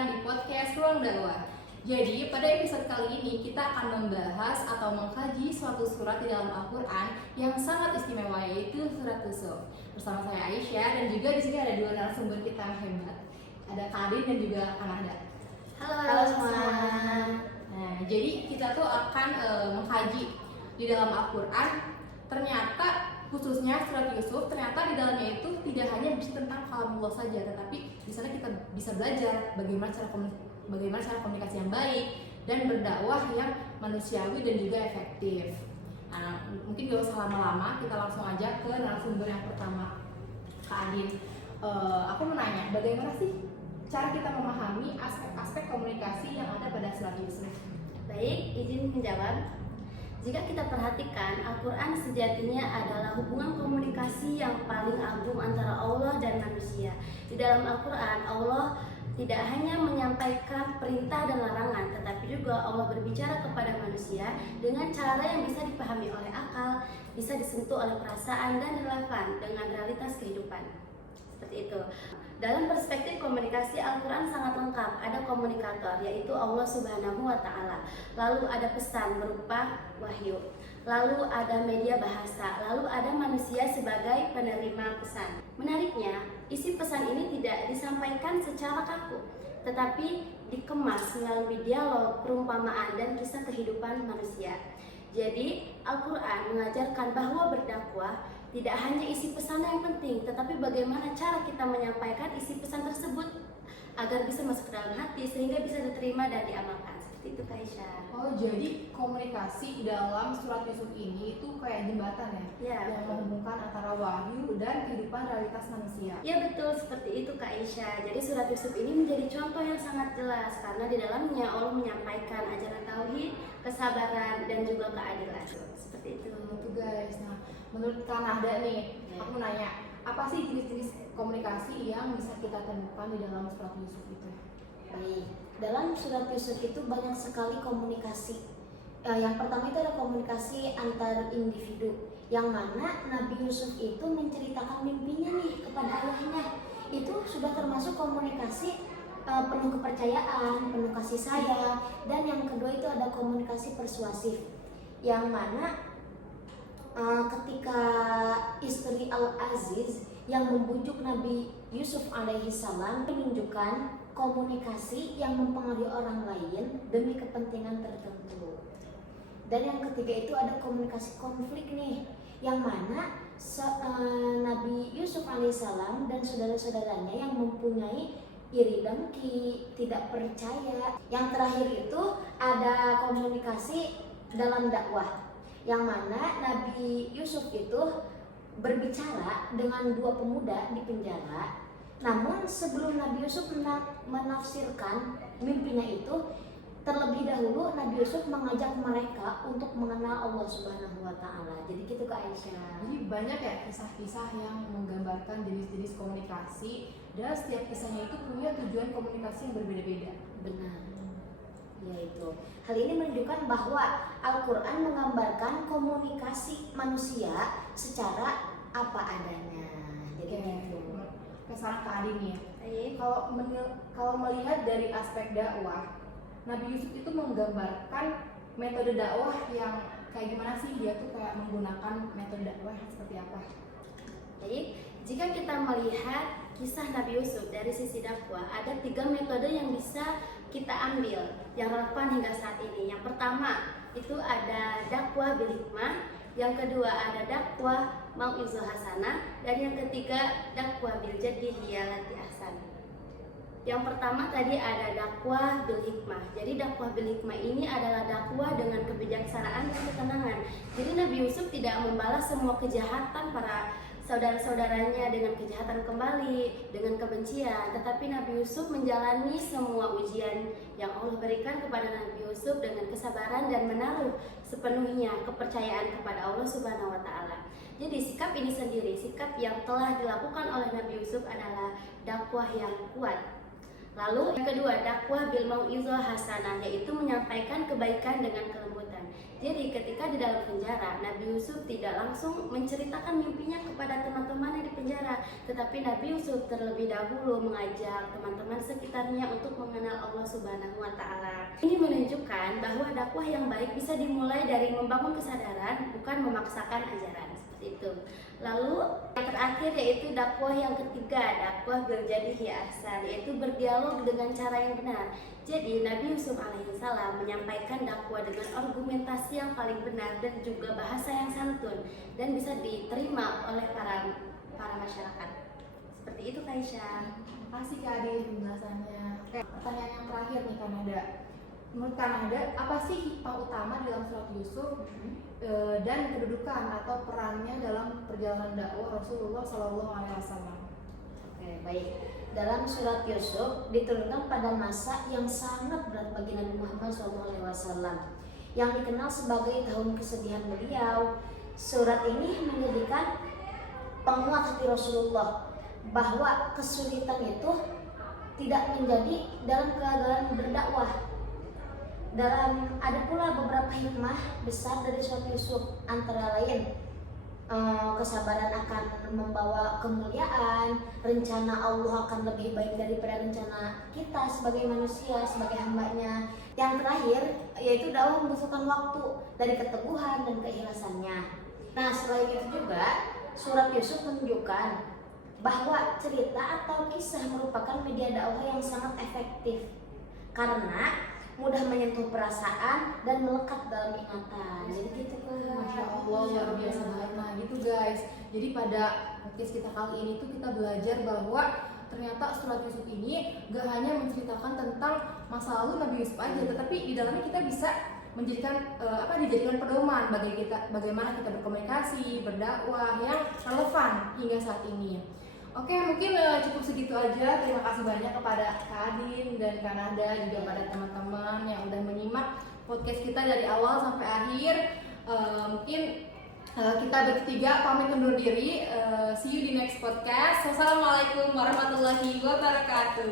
datang di podcast Ruang Dakwah. Jadi pada episode kali ini kita akan membahas atau mengkaji suatu surat di dalam Al-Quran yang sangat istimewa, yaitu surat Yusuf. Bersama saya Aisyah, dan juga di sini ada dua narasumber kita yang hebat. Ada Kadin dan juga Kanada. Halo semua. Nah, jadi kita tuh akan mengkaji di dalam Al-Quran. Ternyata khususnya surat Yusuf, ternyata di dalamnya itu tidak hanya berisi tentang kalamullah saja, tetapi di sana kita bisa belajar bagaimana cara komunikasi yang baik dan berdakwah yang manusiawi dan juga efektif. Nah, mungkin gak usah lama-lama, kita langsung aja ke narasumber yang pertama, Kak Adin. Aku mau nanya, bagaimana sih cara kita memahami aspek-aspek komunikasi yang ada pada surat Yusuf? Baik, izin menjawab. Jika kita perhatikan, Al-Quran sejatinya adalah hubungan komunikasi yang paling agung antara Allah dan manusia. Di dalam Al-Quran, Allah tidak hanya menyampaikan perintah dan larangan, tetapi juga Allah berbicara kepada manusia dengan cara yang bisa dipahami oleh akal, bisa disentuh oleh perasaan dan relevan dengan realitas kehidupan. Seperti itu. Dalam perspektif komunikasi, Al-Quran sangat lengkap. Ada komunikator, yaitu Allah Subhanahu wa Ta'ala. Lalu ada pesan berupa wahyu. Lalu ada media bahasa. Lalu ada manusia sebagai penerima pesan. Menariknya, isi pesan ini tidak disampaikan secara kaku, tetapi dikemas melalui dialog, perumpamaan, dan kisah kehidupan manusia. Jadi, Al-Quran mengajarkan bahwa berdakwah tidak hanya isi pesan yang penting, tetapi bagaimana cara kita menyampaikan isi pesan tersebut agar bisa masuk ke dalam hati sehingga bisa diterima dan diamalkan. Seperti itu, Kak Aisyah. Oh, jadi komunikasi dalam surat Yusuf ini itu kayak jembatan Ya, yang menghubungkan antara wahyu dan kehidupan realitas manusia. Ya betul, seperti itu Kak Aisyah. Jadi surat Yusuf ini menjadi contoh yang sangat jelas karena di dalamnya Allah menyampaikan ajaran tauhid, kesabaran, dan juga keadilan. Seperti itu. Betul guys. Nah, menurut Kanada nih, aku nanya, apa sih jenis-jenis komunikasi yang bisa kita temukan di dalam surat Yusuf itu? Baik, dalam surat Yusuf itu banyak sekali komunikasi. Yang pertama itu ada komunikasi antar individu, yang mana Nabi Yusuf itu menceritakan mimpinya nih kepada ayahnya. Itu sudah termasuk komunikasi penuh kepercayaan, penuh kasih sayang. Dan yang kedua itu ada komunikasi persuasif, yang mana ketika istri Al-Aziz yang membujuk Nabi Yusuf alaihissalam menunjukkan komunikasi yang mempengaruhi orang lain demi kepentingan tertentu. Dan yang ketiga itu ada komunikasi konflik nih, yang mana Nabi Yusuf alaihissalam dan saudara-saudaranya yang mempunyai iri dengki, tidak percaya. Yang terakhir itu ada komunikasi dalam dakwah, yang mana Nabi Yusuf itu berbicara dengan dua pemuda di penjara. Namun sebelum Nabi Yusuf menafsirkan mimpinya itu, terlebih dahulu Nabi Yusuf mengajak mereka untuk mengenal Allah Subhanahu wa Ta'ala. Jadi gitu Kak Aisyah. Jadi banyak ya kisah-kisah yang menggambarkan jenis-jenis komunikasi, dan setiap kisahnya itu punya tujuan komunikasi yang berbeda-beda. Benar. Yaitu hal ini menunjukkan bahwa Al-Quran menggambarkan komunikasi manusia secara apa adanya. Jadi gitu. Kesalahan Kak Adin ya. Baik. Kalau melihat dari aspek dakwah, Nabi Yusuf itu menggambarkan metode dakwah yang kayak gimana sih? Dia tuh kayak menggunakan metode dakwah yang seperti apa? Baik, jika kita melihat kisah Nabi Yusuf dari sisi dakwah, ada 3 metode yang bisa kita ambil yang relevan hingga saat ini. Yang pertama itu ada dakwah bil hikmah, yang kedua ada dakwah mau'izah hasanah, dan yang ketiga dakwah bil jaddi hiyalati ahsan. Yang pertama tadi ada dakwah bil hikmah. Jadi dakwah bil hikmah ini adalah dakwah dengan kebijaksanaan dan ketenangan. Jadi Nabi Yusuf tidak membalas semua kejahatan para saudara-saudaranya dengan kejahatan kembali, dengan kebencian, tetapi Nabi Yusuf menjalani semua ujian yang Allah berikan kepada Nabi Yusuf dengan kesabaran dan menaruh sepenuhnya kepercayaan kepada Allah Subhanahu wa Ta'ala. Jadi sikap ini sendiri, sikap yang telah dilakukan oleh Nabi Yusuf adalah dakwah yang kuat. Lalu yang kedua, dakwah bil mau'izah hasanah, yaitu menyampaikan kebaikan dengan kelembutan. Jadi ketika di dalam penjara, Nabi Yusuf tidak langsung menceritakan mimpinya kepada teman-teman yang di penjara. Tetapi Nabi Yusuf terlebih dahulu mengajak teman-teman sekitarnya untuk mengenal Allah Subhanahu wa Ta'ala. Ini menunjukkan bahwa dakwah yang baik bisa dimulai dari membangun kesadaran, bukan memaksakan ajaran. Seperti itu. Lalu yang terakhir yaitu dakwah yang ketiga, dakwah berjadi ihsan, yaitu berdialog dengan cara yang benar. Jadi Nabi Yusuf alaihissalam menyampaikan dakwah dengan argumentasi yang paling benar dan juga bahasa yang santun dan bisa diterima oleh para masyarakat. Seperti itu Kak Aisyah. Makasih Kak Adi penjelasannya. Oke, pertanyaan yang terakhir nih Kanada. Menurut Kanada, apa sih hikmah utama dalam surat Yusuf dan kedudukan atau perannya dalam perjalanan dakwah Rasulullah SAW? Oke, baik. Dalam surat Yusuf diturunkan pada masa yang sangat berat bagi Nabi Muhammad SAW yang dikenal sebagai tahun kesedihan beliau. Surat ini menjadikan penguat hati Rasulullah bahwa kesulitan itu tidak menjadi dalam kegagalan berdakwah. Ada pula beberapa hikmah besar dari surat Yusuf, antara lain kesabaran akan membawa kemuliaan, rencana Allah akan lebih baik daripada rencana kita sebagai manusia, sebagai hambanya. Yang terakhir yaitu dakwah membutuhkan waktu dari keteguhan dan keikhlasannya. Nah, selain itu juga surat Yusuf menunjukkan bahwa cerita atau kisah merupakan media dakwah yang sangat efektif karena mudah menyentuh perasaan dan melekat dalam ingatan. Jadi gitu Kak. Masya Allah, luar biasa banget. Nah gitu guys, jadi pada podcast kita kali ini tuh kita belajar bahwa ternyata surat Yusuf ini gak hanya menceritakan tentang masa lalu Nabi Yusuf aja, tetapi di dalamnya kita bisa dijadikan pedoman bagaimana kita berkomunikasi, berdakwah yang relevan hingga saat ini. Oke, mungkin cukup segitu aja. Terima kasih banyak kepada Kak Adin dan Kanada, juga pada teman-teman yang udah menyimak podcast kita dari awal sampai akhir. Mungkin kita bertiga pamit undur diri. See you di next podcast. Wassalamualaikum warahmatullahi wabarakatuh.